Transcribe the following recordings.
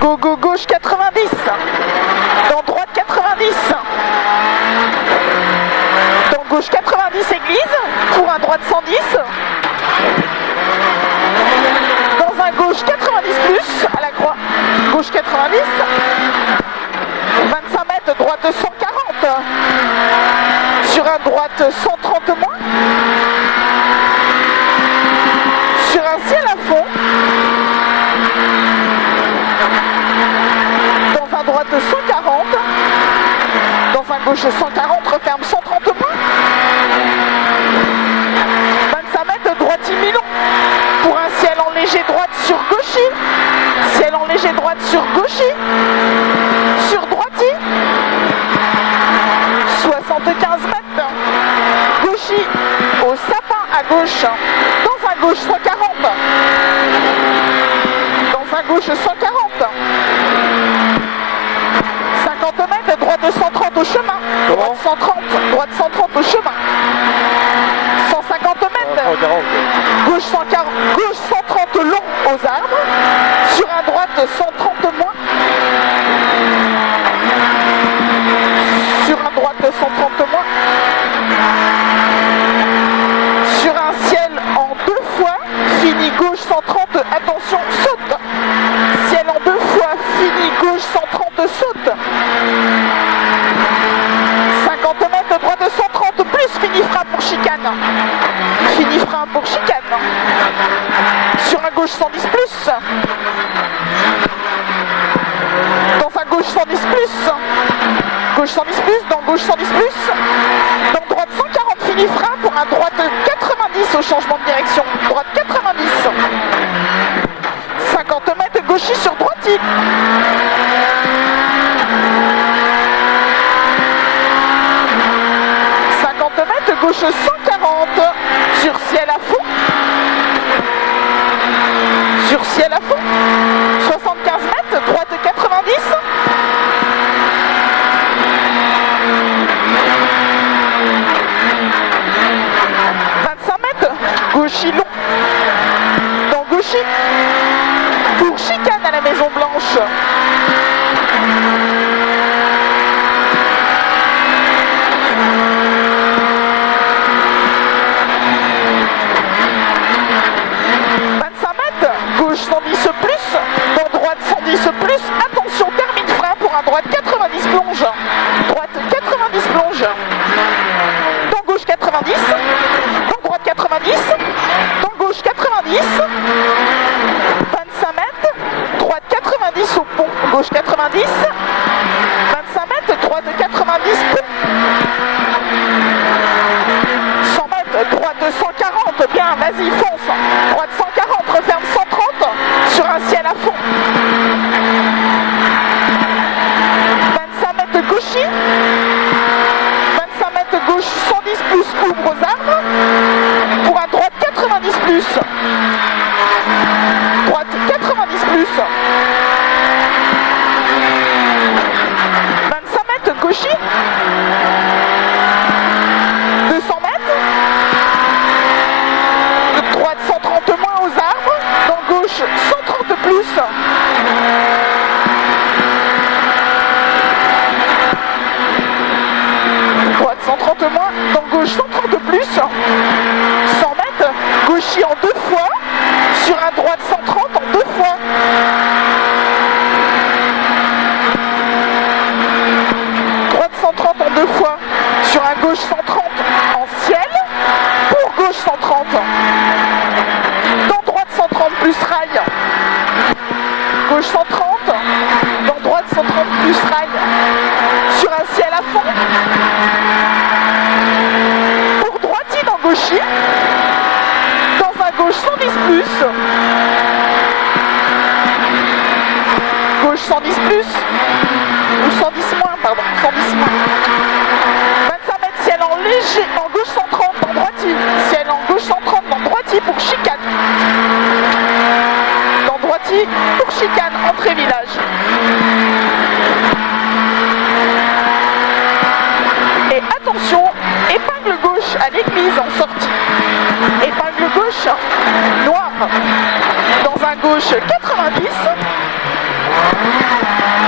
Gauche 90. Dans droite 90. Dans gauche 90 église. Pour un droite 110. Dans un gauche 90 plus à la croix. Gauche 90. 25 mètres, droite 140. Sur un droite 130 moins. Sur un ciel à fond. Dans un droite 140. Dans un gauche 140, referme 130 moins. 25 mètres, droite Milon. Pour un ciel en léger droite sur gauchy. Ciel en léger droite sur gauchy. Sur droiti. 75 mètres. Gauchy au sapin à gauche. Dans un gauche 140. Dans un gauche 140. 50 mètres, droite 130 au chemin. Droite 130, droite 130 au chemin. 150 mètres. Gauche 140, gauche 130 long aux arbres. Sur un droite 130 moins. Sur un droite 130 moins. Sur un ciel en deux fois, fini gauche 130, attention, saute. Ciel en deux fois, fini gauche 130, saute. 50 mètres, droite 130 plus, fini frein pour chicane. Fini frein pour chicane. Sur un gauche 110 plus. Dans un gauche 110 plus. Gauche 110 plus, dans gauche 110 plus. Dans droite 140, fini frein pour un droite 90 au changement de direction. Droite 90. 50 mètres, gauchy sur droiti. 50 mètres, gauche 140. Sur ciel à fond. Sur ciel à fond. 75 mètres, droite 90. 25 mètres, gauchy long. Dans gauchy. Pour chicane à la Maison Blanche. Gauche 110 plus, dans droite 110 plus, attention, termine frein pour un droite 90 plonge. Droite 90 plonge. Dans gauche 90, dans droite 90, dans gauche 90, 25 mètres, droite 90 au pont, gauche 90, 25 mètres, droite 90 pont. 100 mètres, droite 140, bien, vas-y, fonce. Droite 140, referme 130, sur un ciel à fond. 25 mètres gauchy. 25 mètres gauche, 110 plus, ouvre aux arbres. Pour un droite 90 plus. Droite 90 plus. 25 mètres gauchy. 200 mètres. Droite 130 moins aux arbres. Dans gauche 130 plus. Droite 130 moins. Dans gauche 130 plus. 100 mètres. Gauchy en deux fois. Sur un droite 130 en deux fois. Droite 130 en deux fois. Sur un gauche 130 en ciel. Pour gauche 130. Dans droite 130 plus rail. Gauche 130. Dans droite 130 plus rail. Sur un ciel à fond. Pour droitier dans gauchy. Dans un gauche 110 plus. Gauche 110 plus. Ou 110 moins, pardon. 110 moins. 25 mètres ciel en léger. En gauche 130 dans droitier. Ciel en gauche 130 dans droitier pour chicane. Dans droitier pour chicane, entrée village. Et attention, épingle gauche à l'église en sortie. Épingle gauche, noire. Dans un gauche 90.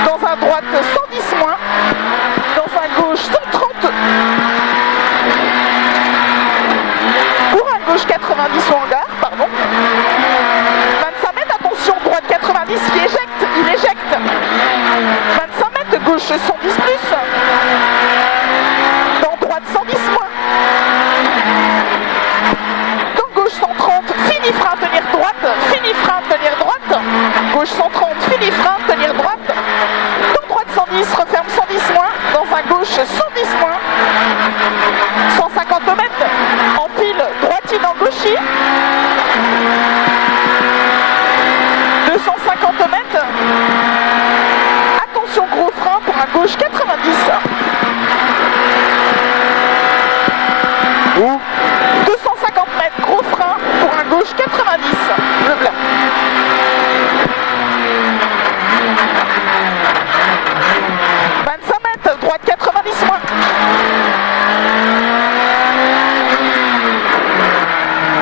Dans un droite 110 moins. Dans un gauche 130. Pour un gauche 90 au hangar, pardon. 25 mètres, attention, droite 90 qui éjecte, il éjecte. 25 mètres, gauche 110 plus. Dans droite 110 moins. Dans gauche 130, fini frein, tenir droite. Fini frein, tenir droite. Gauche 130, fini frein, tenir droite. Dans droite 110, referme 110 moins. Dans un gauche 110 moins. 150 mètres, empile, droitine en gauchis. 250 mètres. Attention, gros frein pour un gauche 90. Où 250 mètres, gros frein pour un gauche 90. Le blanc. Droite 90 moins.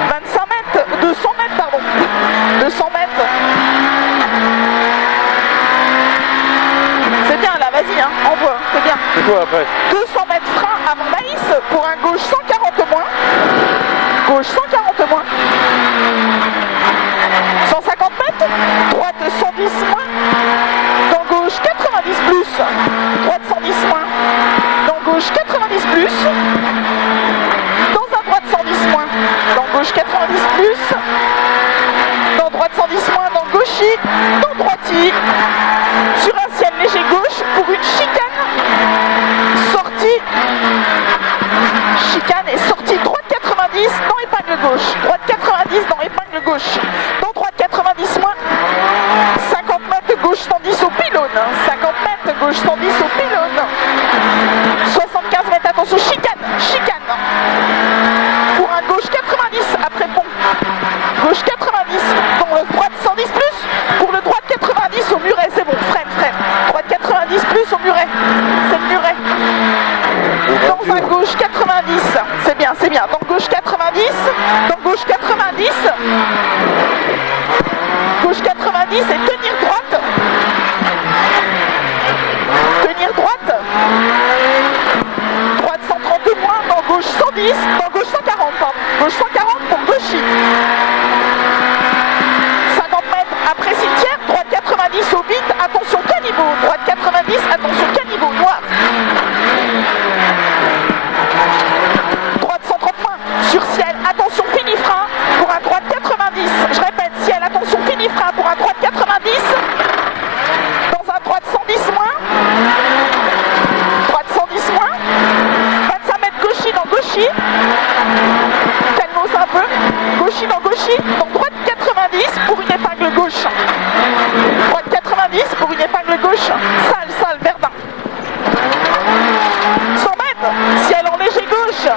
25 mètres, 200 mètres, pardon. 200 mètres. C'est bien là, vas-y, hein, envoie, c'est bien. C'est quoi après 200 mètres frein avant Maïs pour un gauche 140 moins. Gauche 140 moins. 150 mètres, droite 110 moins. Dans gauche 90 plus. Droite 110 moins. Dans gauche 90 plus. Dans un droite 110 moins. Dans gauche 90 plus. Dans droite 110 moins. Dans gauchis. Dans droitis. Sur un ciel léger gauche pour une chicane. Sortie. Chicane et sortie droite 90 dans épingle gauche. Droite 90 dans épingle gauche. Dans droite 90 moins. 50 mètres gauche 110 au pylône. 50 mètres gauche 110 au pylône. 75 mètres, attention, chicane. Chicane. Pour un gauche 90 après pont. Gauche 90. Dans le droite 110 plus. Pour le droite 90 au muret. C'est bon, freine, freine. Droite 90 plus au muret. C'est le muret. Dans un gauche 90. C'est bien, c'est bien. Dans gauche 90. Dans gauche 90. Gauche 90 et tenir droite. Tenir droite. Droite 130 moins. Dans gauche 110. Dans gauche 140, pardon. Gauche 140 pour gauchis. 50 mètres après cimetière. Droite 90 au vide. Attention caniveau. Droite 90. Attention caniveau. Noir. Droite 130 points. Sur ciel. Attention fini frein. Pour un droite 90. Je répète, ciel. Attention fini frein. Pour un droite 90. Dans un droite 110 moins. Droite 110 moins. 25 mètres gauchis dans gauchis. Calmos un peu. Gauchis dans gauchis. Dans droite 90 pour une épingle gauche. Droite 90 pour une épingle gauche. Sale, sale, Verdun. 100 mètres. Ciel en léger gauche.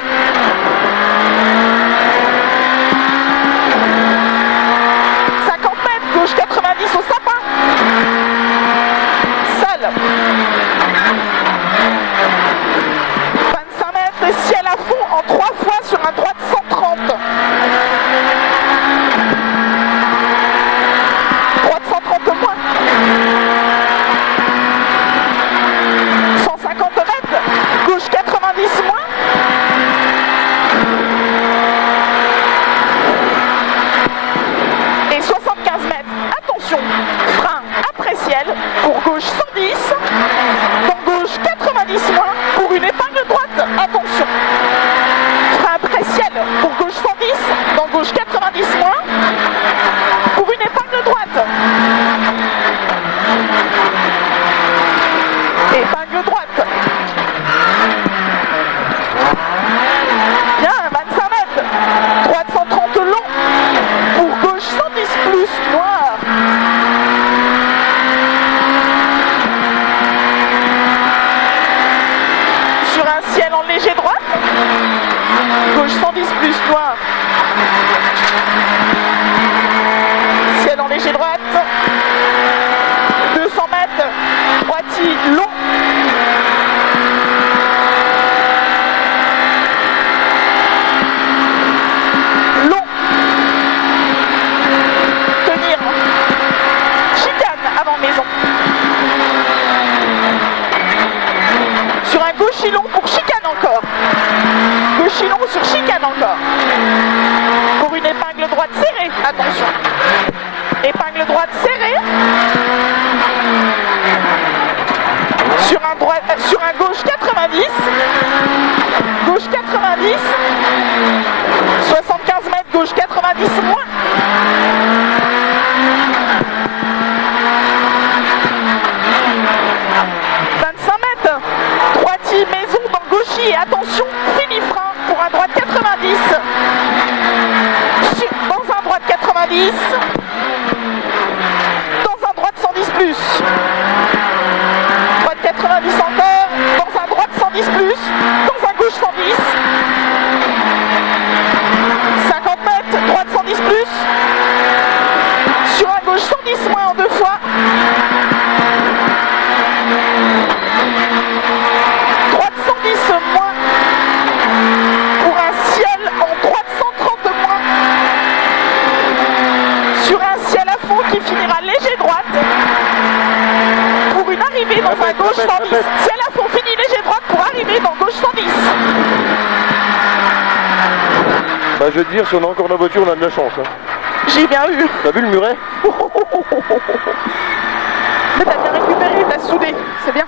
50 mètres. Gauche 90 au sapin. Sale. 25 mètres. Ciel à fond en 3 fois sur un droite 130. Droite 130 moins. 150 mètres. Gauche 90 moins. Et 75 mètres. Attention. Frein après ciel pour gauche 110. Dans gauche 90 moins pour une épingle droite. Attention. Frein après ciel pour gauche 110. Dans gauche 90 moins pour une épingle droite. Épingle droite. Bien, 25 mètres. Droite 130 long. Pour gauche 110 plus, noir. droite, sur un gauche 90. Gauche 90. 75 mètres, gauche 90 moins. Droitier, maison dans gauchis et attention, fini frein pour un droite 90. Dans un droite 90. Dans un droite 110 plus. Droite 90 encore. Dans un droite 110 plus. Dans un gauche 110. 50 mètres, droite 110 plus. Sur un gauche 110 moins en deux fois. Droite 110 moins pour un ciel en droite 130 moins sur un ciel à fond qui finira léger droite pour une arrivée dans un gauche 110. Ciel à fond fini léger droite pour arriver dans gauche 110. Bah je vais te dire, si on a encore la voiture, on a de la chance. Hein. J'ai bien eu. T'as vu le muret? Mais t'as bien récupéré, t'as soudé, c'est bien.